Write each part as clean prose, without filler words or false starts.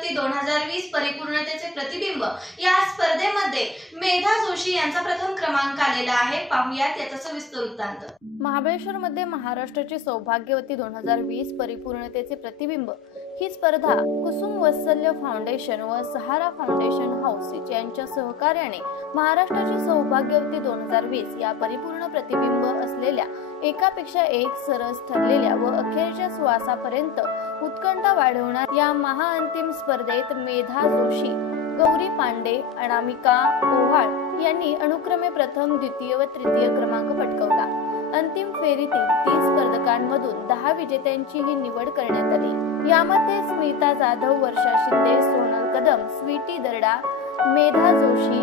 सौभाग्यवती 2020 परिपूर्णतेचे प्रतिबिंब या स्पर्धेमध्ये मेधा जोशी यांचा प्रथम क्रमांक आलेला आहे। पाहूयात याचा सविस्तर वृत्तांत। महाबळेश्वरमध्ये महाराष्ट्राची सौभाग्यवती 2020 परिपूर्णतेचे प्रतिबिंब ही स्पर्धा कुसुम वत्सल्य फाउंडेशन व सहारा फाउंडेशन हाऊस यांच्या सहकार्याने महाराष्ट्राची सौभाग्यवती 2020 या परिपूर्ण प्रतिबिंब असलेल्या एकापेक्षा एक सरस ठरलेल्या व अखेरच्या श्वासापर्यंत उत्कंठा वाढवणार या महाअंतिम स्पर्धेत मेधा जोशी, गौरी पांडे, अनामिका ओहाळ यांनी अनुक्रमे प्रथम, द्वितीय व तृतीय क्रमांक पटकावला। अंतिम फेरीतील 30 स्पर्धकांमधून 10 विजेत्यांची ही निवड करण्यात आली। यामध्ये स्मिता जाधव, वर्षा शिंदे, सोनल कदम, स्वीटी दर्डा, मेधा जोशी,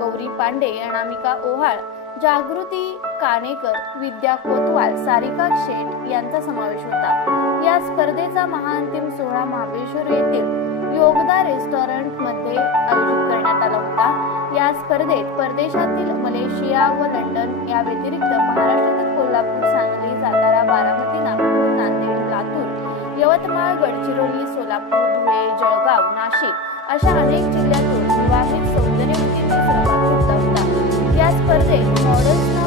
गौरी पांडे, अनामिका ओहाळ, जागृती कानेकर, विद्या कोतवाल, सारिका शेठ यांचा समावेश होता। या स्पर्धेचा महाअंतिम सोहळा महाबळेश्वर येथील योगदा रेस्टॉरंट मध्ये आयोजित करण्यात आला होता। या स्पर्धेत परदेशातील मलेशिया व लंडन या व्यतिरिक्त महाराष्ट्रातील कोल्हापूर, सांगली, सातारा, बारामती, नागपूर, नांदेड, लातूर, यवतमाळ, गडचिरोली, सोलापूर, धुळे, जळगाव, नाशिक अशा अनेक जिल्ह्यातून विवाहित सौंदर्यवतींनी सहभाग घेतला होता। या स्पर्धेत मॉडेल्सना